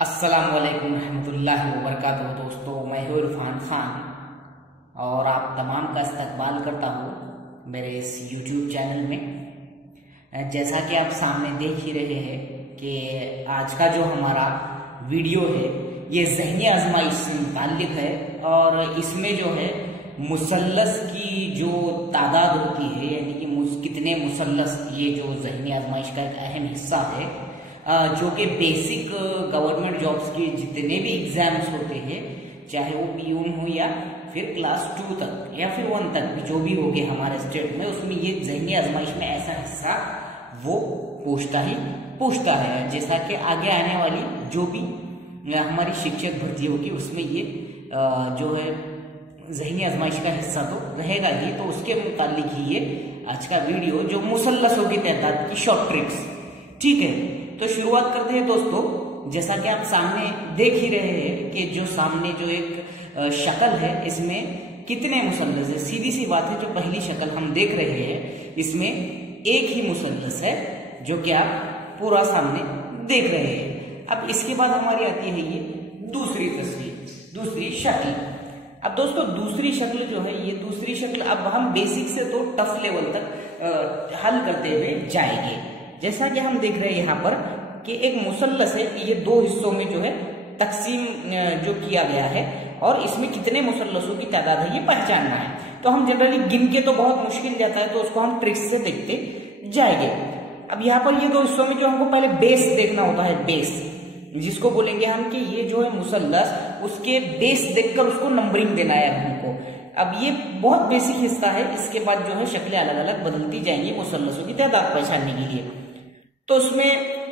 अस्सलाम वालेकुम रहमतुल्लाहि व बरकातहू। दोस्तों, मैं हूँ इरफान खान और आप तमाम का इस्तकबाल करता हूँ मेरे इस यूट्यूब चैनल में। जैसा कि आप सामने देख ही रहे हैं कि आज का जो हमारा वीडियो है ये ज़हनी आजमाइश से मुताल्लिक है और इसमें जो है मुसल्लस की जो तादाद होती है, यानी कि कितने मुसल्लस, ये जो ज़हनी आजमाइश का एक अहम हिस्सा है जो कि बेसिक गवर्नमेंट जॉब्स के जितने भी एग्जाम्स होते हैं, चाहे वो पीयून हो या फिर क्लास 2 तक या फिर 1 तक भी जो भी हो गए हमारे स्टेट में, उसमें ये ज़हनी आजमाइश में ऐसा हिस्सा वो पूछता है। जैसा कि आगे आने वाली जो भी हमारी शिक्षक भर्ती होगी उसमें ये जो है ज़हनी आजमाइश का हिस्सा तो रहेगा ही। तो उसके मुतालिक ही ये आज का वीडियो जो मुसल्लसों की तादाद की शॉर्ट ट्रिक्स, ठीक है। तो शुरुआत करते हैं दोस्तों। जैसा कि आप सामने देख ही रहे हैं कि जो सामने जो एक शक्ल है इसमें कितने मुसल्लस है। सीधी सी बात है, जो पहली शक्ल हम देख रहे हैं इसमें एक ही मुसल्लस है जो कि आप पूरा सामने देख रहे हैं। अब इसके बाद हमारी आती है ये दूसरी तस्वीर, दूसरी शक्ल। अब दोस्तों दूसरी शक्ल जो है, ये दूसरी शक्ल अब हम बेसिक से तो टफ लेवल तक हल करते हुए जाएंगे। जैसा कि हम देख रहे हैं यहाँ पर कि एक मुसल्लस है, ये 2 हिस्सों में जो है तकसीम जो किया गया है और इसमें कितने मुसल्लसों की तादाद है ये पहचानना है। तो हम जनरली गिन के तो बहुत मुश्किल जाता है, तो उसको हम ट्रिक्स से देखते जाएंगे। अब यहाँ पर ये 2 हिस्सों में जो हमको पहले बेस देखना होता है, बेस जिसको बोलेंगे हम कि ये जो है मुसल्लस, उसके बेस देखकर उसको नंबरिंग देना है हमको। अब ये बहुत बेसिक हिस्सा है, इसके बाद जो है शक्लें अलग अलग बदलती जाएंगी मुसल्लसों की तादाद पहचानने के लिए। तो उसमें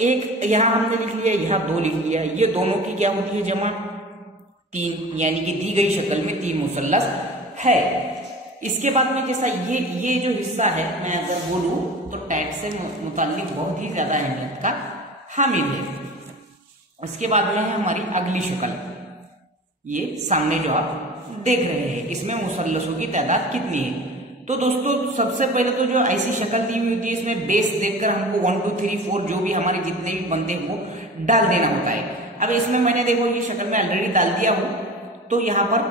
एक यहाँ हमने लिख लिया, यहाँ 2 लिख लिया, ये दोनों की क्या होती है जमा 3, यानी कि दी गई शक्ल में 3 मुसल्लस है। इसके बाद में जैसा ये जो हिस्सा है, मैं अगर बोलूं तो टैग से मुताल्लिक बहुत ही ज्यादा अहमियत का हामिल है। उसके बाद में है हमारी अगली शक्ल, ये सामने जो आप देख रहे हैं, इसमें मुसल्लसों की तादाद कितनी है। तो दोस्तों सबसे पहले तो जो ऐसी शक्ल दी हुई होती है, इसमें बेस देखकर हमको 1 2 3 4 जो भी हमारे जितने भी बनते हैं वो डाल देना होता है। अब इसमें मैंने देखो ये शक्ल में ऑलरेडी डाल दिया हूं, तो यहाँ पर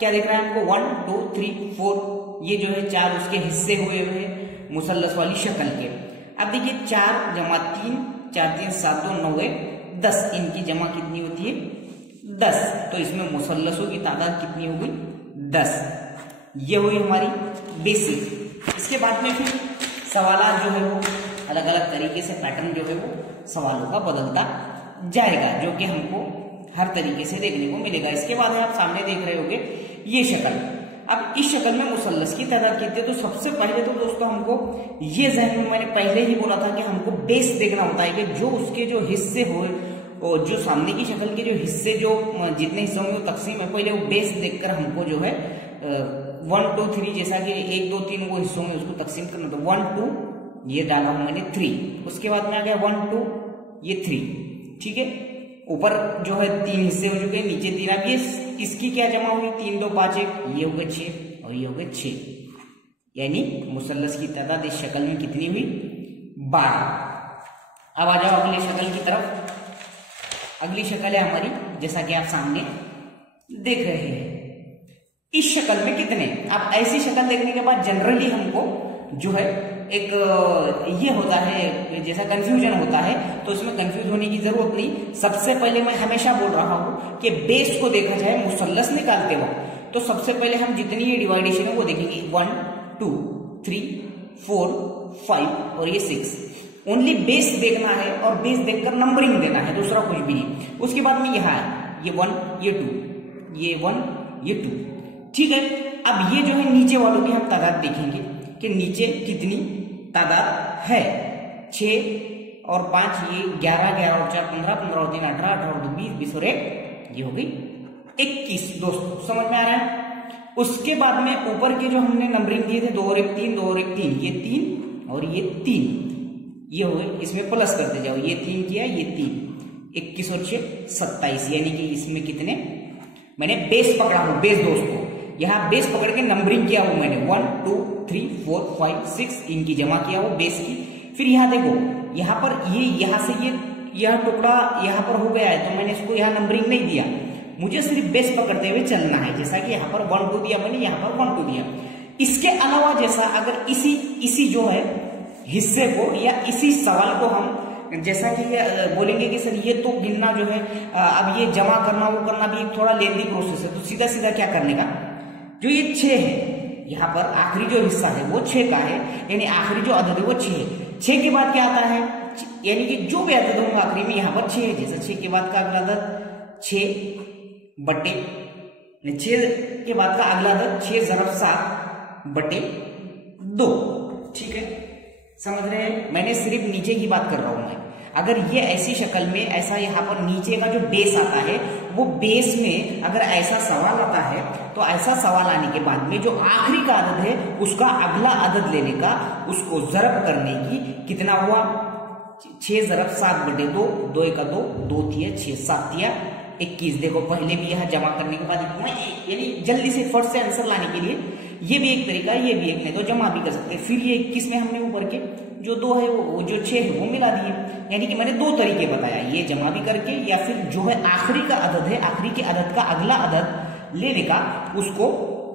क्या देख रहा है हमको 1 2 3 4, ये जो है 4 उसके हिस्से हुए हुए मुसल्लस वाली शक्ल के। अब देखिए 4 जमा 3, 4 3 7 2 9 10, इनकी जमा कितनी होती है 10। तो इसमें मुसल्लसों की तादाद कितनी हो गई 10। ये हुई हमारी बेसिक। इसके बाद में फिर सवालात जो है वो अलग अलग तरीके से पैटर्न जो है वो सवालों का बदलता जाएगा, जो कि हमको हर तरीके से देखने को मिलेगा। इसके बाद आप सामने देख रहे होंगे ये शक्ल। अब इस शक्ल में मुसल्लस की तादाद कितनी है, तो सबसे पहले तो दोस्तों हमको ये जहन में, मैंने पहले ही बोला था कि हमको बेस देखना होता है कि जो उसके जो हिस्से हुए और जो सामने की शक्ल के जो हिस्से जो जितने हिस्सों में वो तकसीम है, पहले वो बेस देखकर हमको जो है 1 2 3, जैसा कि 1 2 3 वो हिस्सों में उसको तकसीम करना। तो 1 2 ये डाला हूं मैंने 3, उसके बाद में आ गया 1 2 ये 3, ठीक है। ऊपर जो है 3 हिस्से हो चुके हैं, नीचे 3। अब ये इसकी क्या जमा हुई 3 2 5 1, ये हो गए 6 और ये हो गए 6, यानी मुसल्लस की तादाद इस शक्ल में कितनी हुई 12। अब आ जाओ अगली शक्ल की तरफ। अगली शक्ल है हमारी, जैसा कि आप सामने देख रहे हैं, इस शक्ल में कितने। अब ऐसी शक्ल देखने के बाद जनरली हमको जो है एक ये होता है, जैसा कंफ्यूजन होता है, तो उसमें कंफ्यूज होने की जरूरत नहीं। सबसे पहले मैं हमेशा बोल रहा हूं कि बेस को देखा जाए मुसल्लस निकालते वक्त, तो सबसे पहले हम जितनी ये डिवाइडेशन है वो देखेंगे 1 2 3 4 5 और ये 6। ओनली बेस देखना है और बेस देखकर नंबरिंग देना है, दूसरा कुछ भी नहीं। उसके बाद में यहाँ है ये 1 ये 2, ये 1 ये 2, ठीक है। अब ये जो है नीचे वालों की हम तादाद देखेंगे कि नीचे कितनी तादाद है। 6 और 5 ये 11 11 और 4 15 15 और 3 18 18 और 2 20 20 और 1 ये हो गई 21। दोस्तों समझ में आ रहा है। उसके बाद में ऊपर के जो हमने नंबरिंग दिए थे 2 और 1 3, 2 और 1 3, ये 3 और ये 3, ये हो गए। इसमें प्लस करते जाओ, ये 3 किया, ये 3, 21 और 6 27, यानी कि इसमें कितने मैंने बेस पकड़ा हूं। बेस दोस्तों यहाँ बेस पकड़ के नंबरिंग किया हूं मैंने 1 2 3 4 5 6, इनकी जमा किया हो बेस की। फिर यहाँ देखो, यहाँ पर ये यहाँ से ये यह टुकड़ा यहाँ पर हो गया है तो मैंने इसको यहाँ नंबरिंग नहीं दिया, मुझे सिर्फ बेस पकड़ते हुए चलना है। जैसा कि यहाँ पर 1 2 दिया मैंने, यहाँ पर 1 2 दिया। इसके अलावा जैसा अगर इसी जो है हिस्से को या इसी सवाल को हम जैसा कि बोलेंगे कि सर ये तो गिनना जो है अब ये जमा करना वो करना भी एक थोड़ा लेंदी प्रोसेस है, तो सीधा सीधा क्या करने का, जो ये 6 है यहाँ पर आखिरी जो हिस्सा है वो 6 का है, यानी आखिरी जो अदद है वो 6 है। 6 के बाद क्या आता है, यानी कि जो भी अदद होगा आखिरी में यहाँ पर 6 है। जैसे 6 के बाद का अगला अदद 6 बटे 6 के बाद का अगला अदद 6 ज़रब 7 बटे 2। ठीक है, समझ रहे हैं? मैंने सिर्फ नीचे की बात कर रहा हूं मैं। अगर ये ऐसी शक्ल में ऐसा यहाँ पर नीचे का जो बेस आता है वो बेस में अगर ऐसा सवाल आता है तो ऐसा सवाल आने के बाद में जो आखिरी का अदद है उसका अगला अदद लेने का, उसको जरब करने की, कितना हुआ 6 ज़रब 7 बटे 2, 2 का 2, 2 थिया 6 7 थिया 21। देखो पहले भी यह जमा करने के बाद इतना, यानी जल्दी से फट से आंसर लाने के लिए ये भी एक तरीका है, ये भी एक, नहीं तो जमा भी कर सकते हैं। फिर ये 21 में हमने ऊपर के जो 2 है वो जो 6 है वो मिला दिए, यानी कि मैंने 2 तरीके बताया, ये जमा भी करके या फिर जो है आखिरी का अदद है आखिरी के अदद का अगला अदद लेने का, उसको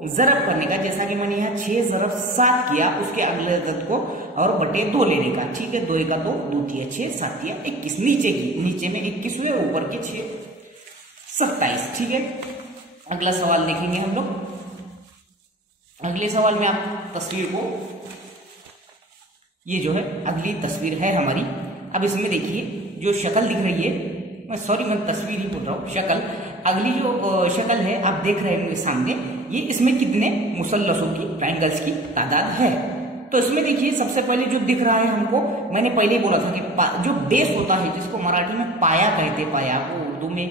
जरब करने का। जैसा कि मैंने यहाँ 6 ज़रब 7 किया, उसके अगले अदद को और बटे 2 लेने का। ठीक है, 2 का 2, 2 थिया 6 7 थिया 21। नीचे में 21 हुए, ऊपर के 6 27। ठीक है, अगला सवाल देखेंगे हम लोग। अगले सवाल में आप तस्वीर को, ये जो है अगली तस्वीर है हमारी। अब इसमें देखिए जो शक्ल दिख रही है, सॉरी मैं तस्वीर ही बोल रहा हूँ, शक्ल। अगली जो शक्ल है आप देख रहे होंगे सामने, ये इसमें कितने मुसल्लसों की, ट्रायंगल्स की तादाद है। तो इसमें देखिए सबसे पहले जो दिख रहा है हमको, मैंने पहले ही बोला था कि जो बेस होता है जिसको मराठी में पाया कहते, पाया को उर्दू में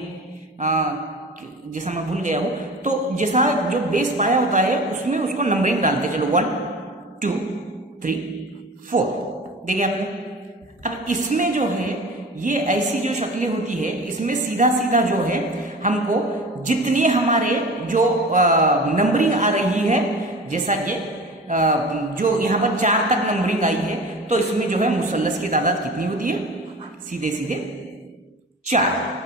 जैसा मैं भूल गया हूं, तो जैसा जो बेस पाया होता है उसमें उसको नंबरिंग डालते चलो 1 2 3 4। देखिए आपने, अब इसमें जो है ये ऐसी जो शक्लें होती है, इसमें सीधा सीधा जो है हमको जितनी हमारे जो नंबरिंग आ रही है, जैसा कि जो यहाँ पर 4 तक नंबरिंग आई है, तो इसमें जो है मुसल्लस की तादाद कितनी होती है, सीधे सीधे 4।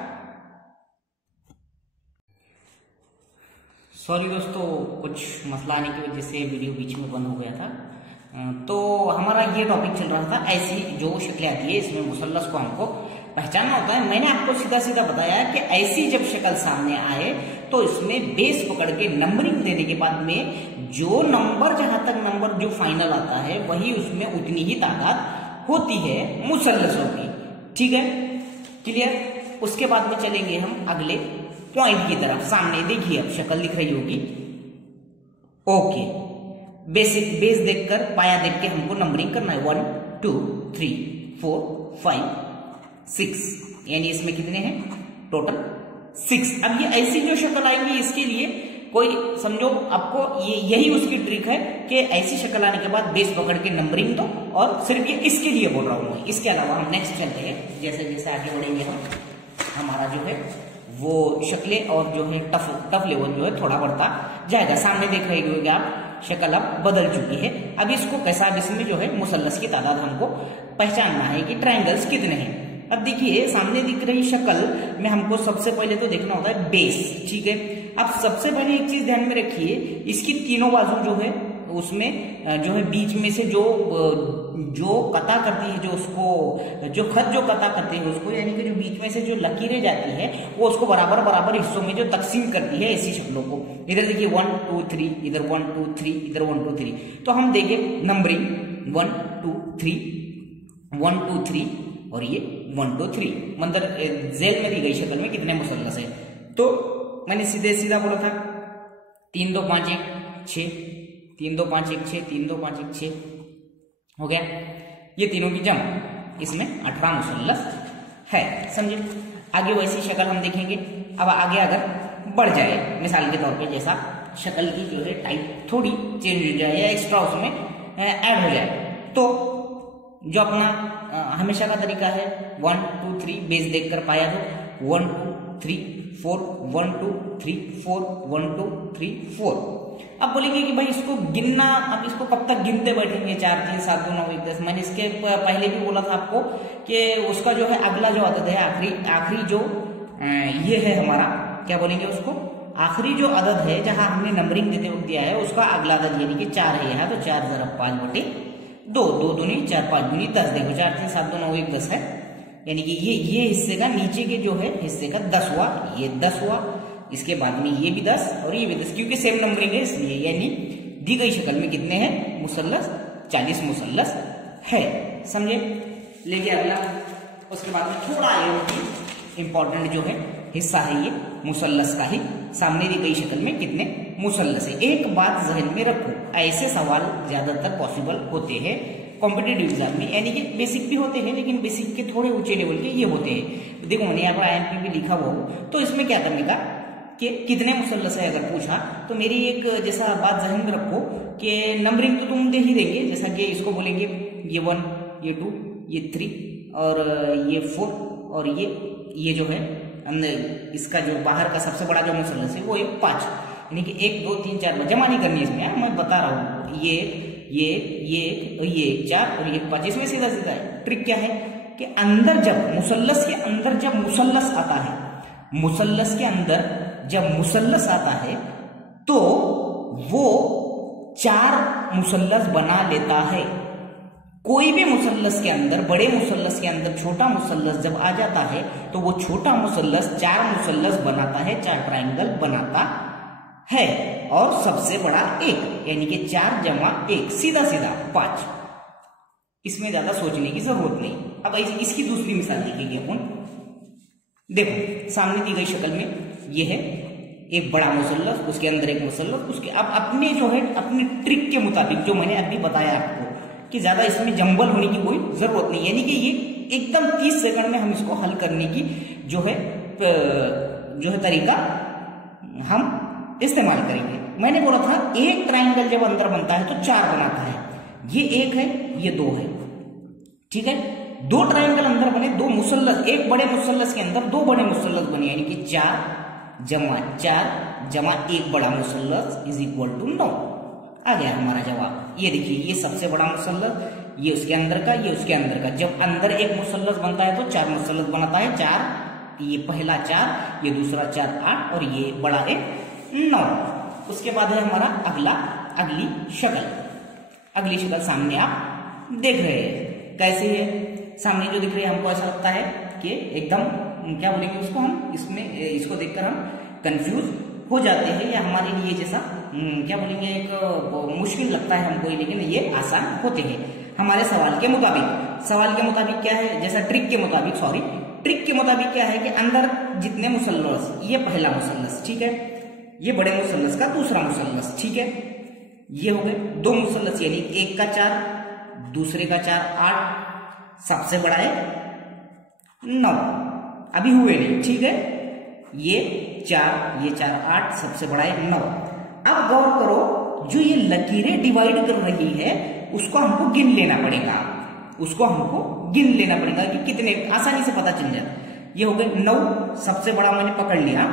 सॉरी दोस्तों, कुछ मसला आने की वजह से वीडियो बीच में बंद हो गया था। तो हमारा ये टॉपिक चल रहा था, ऐसी जो शक्लें आती है इसमें मुसल्लस को हमको पहचानना होता है। मैंने आपको सीधा सीधा बताया कि ऐसी जब शक्ल सामने आए तो इसमें बेस पकड़ के नंबरिंग देने के बाद में जो नंबर, जहां तक नंबर जो फाइनल आता है वही उसमें उतनी ही तादाद होती है मुसल्लसों की। ठीक है, क्लियर? उसके बाद में चलेंगे हम अगले पॉइंट की तरफ। सामने देखिए अब शक्ल दिख रही होगी, ओके। बेस देखकर, पाया देख के हमको नंबरिंग करना है 1 2 3 4 5 6, यानी इसमें कितने हैं टोटल 6। अब ये ऐसी जो शक्ल आएंगी इसके लिए कोई समझो आपको यही उसकी ट्रिक है कि ऐसी शक्ल आने के बाद बेस पकड़ के नंबरिंग दो, और सिर्फ ये इसके लिए बोल रहा हूं मैं। इसके अलावा हम नेक्स्ट चलते हैं, जैसे जैसे आगे बढ़ेंगे हम, हमारा जो है वो शक्लें और जो है टफ लेवल जो है थोड़ा बढ़ता जाएगा। सामने देख रहे होंगे आप, शक्ल अब बदल चुकी है। अब इसको कैसा, अब इसमें जो है मुसल्लस की तादाद हमको पहचानना है कि ट्रायंगल्स कितने हैं। अब देखिए सामने दिख रही शक्ल में हमको सबसे पहले तो देखना होता है बेस। ठीक है, अब सबसे पहले एक चीज ध्यान में रखिए, इसकी तीनों बाजू जो है उसमें जो है बीच में से जो कता करती है, जो उसको जो खत जो कता करती है उसको, यानी कि जो बीच में से जो लकीरें जाती है वो उसको बराबर बराबर हिस्सों में जो तकसीम करती है ऐसी शक्लों को। इधर देखिए 1 2 3, इधर 1 2 3, इधर 1 2 3। तो हम देखें नंबरिंग 1 2 3 1 2 3 और ये 1 2 3, मतलब जेल में दी गई शक्ल में कितने मुसल्लस है। तो मैंने सीधे सीधा बोला था 3 2 5 1 6, 3 2 5 1 6, 3 2 5 1 6 हो गया। ये तीनों की जम, इसमें 18 मुसल्लस है, समझे। आगे वैसी शक्ल हम देखेंगे। अब आगे अगर बढ़ जाए, मिसाल के तौर पे जैसा शक्ल की जो है टाइप थोड़ी चेंज हो जाए या एक्स्ट्रा उसमें ऐड हो जाए, तो जो अपना हमेशा का तरीका है 1 2 3 बेस देखकर पाया तो 1 2 3 4 1 2 3 4 1 2 3 4। अब बोलेंगे कि भाई इसको गिनना, अब इसको कब तक गिनते बैठेंगे, 4 3 7 2 9 1 10। मैंने इसके पहले भी बोला था आपको कि उसका जो है अगला जो अदद है, आखिरी जो ये है हमारा, क्या बोलेंगे उसको, आखिरी जो अदद है जहां हमने नंबरिंग देते वक्त दिया है उसका अगला अदद यानी कि 4 है यहाँ, तो 4 × 5 बटे 2, 2 दूनी 4 5 दूनी 10। देखो 4 3 7 2 9 1 10 है, यानी कि ये हिस्से का नीचे के जो है हिस्से का 10 हुआ, ये 10 हुआ, इसके बाद में ये भी 10 और ये भी 10, क्योंकि सेम नंबरिंग है इसलिए। यानी दी गई शक्ल में कितने हैं मुसल्लस, 40 मुसल्लस है, समझे। लेके अगला, उसके बाद में थोड़ा इंपॉर्टेंट जो है हिस्सा है ये मुसल्लस का ही, सामने दी गई शक्ल में कितने मुसल्लस है। एक बात जहन में रखो, ऐसे सवाल ज्यादातर पॉसिबल होते हैं कॉम्पिटिटिव एग्जाम में, यानी कि बेसिक भी होते हैं लेकिन बेसिक के थोड़े ऊंचे लेवल के ये होते हैं। देखो मैंने यहाँ पर IMP भी लिखा हुआ हो, तो इसमें क्या करने का कि कितने मुसल्लस है अगर पूछा तो मेरी एक जैसा बात जहन में रखो कि नंबरिंग तो तुम दे ही देंगे, जैसा कि इसको बोलेंगे ये 1, ये 2, ये 3 और ये 4 और ये जो है अंदर इसका जो बाहर का सबसे बड़ा जो मुसल्लस है वो है 5, यानी कि 1 2 3 4 जमा नहीं करनी इसमें, मैं बता रहा हूँ। ये 4 और ये 5, इसमें सीधा सीधा है। ट्रिक क्या है कि अंदर जब मुसल्लस के अंदर जब मुसल्लस आता है, मुसल्लस के अंदर जब मुसल्लस आता है तो वो 4 मुसल्लस बना लेता है। कोई भी मुसल्लस के अंदर, बड़े मुसल्लस के अंदर छोटा मुसल्लस जब आ जाता है तो वो छोटा मुसल्लस 4 मुसल्लस बनाता है, 4 ट्रायंगल बनाता है, और सबसे बड़ा 1, यानी कि 4 जमा 1 सीधा सीधा 5। इसमें ज्यादा सोचने की जरूरत नहीं। अब इसकी दूसरी मिसाल लिखेंगे अपन। देखो सामने दी गई शक्ल में ये है एक बड़ा मुसल्लस, उसके अंदर एक मुसल्लस, उसके अब अपने जो है अपने ट्रिक के मुताबिक जो मैंने अभी बताया आपको कि ज्यादा इसमें जंबल होने की कोई जरूरत नहीं, यानी कि ये एकदम 30 सेकंड में हम इसको हल करने की जो है तरीका हम इस्तेमाल करेंगे। मैंने बोला था एक ट्रायंगल जब अंदर बनता है तो 4 बनाता है, ये 1 है ये 2 है, ठीक है। 2 ट्रायंगल अंदर बने, 2 मुसल्लस, एक बड़े मुसल्लस के अंदर 2 बड़े मुसल्लस बने, यानी कि 4 जमा 4 जमा 1 बड़ा मुसल्लस इज इक्वल टू 9। आ गया हमारा जवाब। ये देखिए ये सबसे बड़ा मुसल्लस, ये उसके अंदर का, ये उसके अंदर का। जब अंदर एक मुसल्लस बनता है तो 4 मुसल्लस बनाता है, 4, ये पहला 4, ये दूसरा 4 8 और ये बड़ा 1 9। उसके बाद है हमारा अगली शक्ल सामने आप देख रहे हैं। कैसे है सामने जो दिख रही है, हमको ऐसा लगता है कि एकदम क्या बोलेंगे उसको हम, इसको देखकर हम कंफ्यूज हो जाते हैं, या हमारे लिए जैसा क्या बोलेंगे एक मुश्किल लगता है हमको, लेकिन ये आसान होते हैं हमारे सवाल के मुताबिक क्या है, जैसा ट्रिक के मुताबिक क्या है कि अंदर जितने मुसल्लस, ये पहला मुसल्लस, ठीक है, ये बड़े मुसल्लस का दूसरा मुसल्लस, ठीक है, ये हो गए 2 मुसल्लस, यानी एक का 4, दूसरे का 4 8, सबसे बड़ा है 9, अभी हुए नहीं, ठीक है, ये 4 8, सबसे बड़ा है 9। अब गौर करो, जो ये लकीरें डिवाइड कर रही है उसको हमको गिन लेना पड़ेगा, कि कितने, आसानी से पता चल जाए। ये हो गए 9, सबसे बड़ा मैंने पकड़ लिया,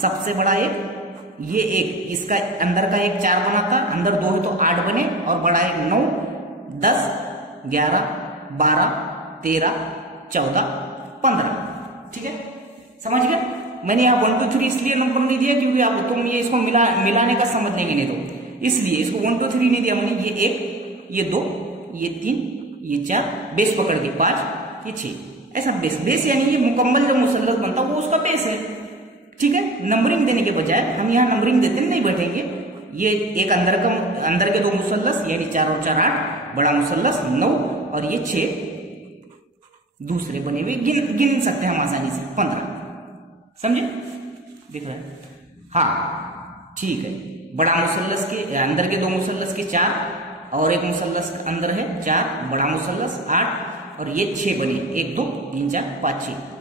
सबसे बड़ा ये 1, इसका अंदर का एक 4 बना था, अंदर 2 है तो 8 बने, और बड़ा 9 10 11 12 13 14 15, ठीक है, समझ गए। मैंने यहाँ 1 2 3 इसलिए नंबर नहीं दिया क्योंकि आप तुम ये इसको मिलाने का समझ लेंगे नहीं, तो इसलिए इसको 1 2 3 नहीं दिया मैंने। ये 1, ये 2, ये 3, ये 4, बेस पकड़ के 5, ये 6, ऐसा बेस यानी ये मुकम्मल जो मुसल्लस बनता है वो उसका बेस है, ठीक है। नंबरिंग देने के बजाय हम यहाँ नंबरिंग देते नहीं बैठेंगे। ये एक अंदर के 2 मुसल्लस यानी 4 और 4 8, बड़ा मुसल्लस 9 और ये 6 दूसरे बने हुए गिन सकते हैं हम आसानी से 15, समझे, दिख रहा है, हाँ ठीक है। बड़ा मुसल्लस के अंदर के 2 मुसल्लस के 4 और एक मुसल्लस अंदर है 4, बड़ा मुसल्लस 8 और ये 6 बने, 1 2 3 4 5 6।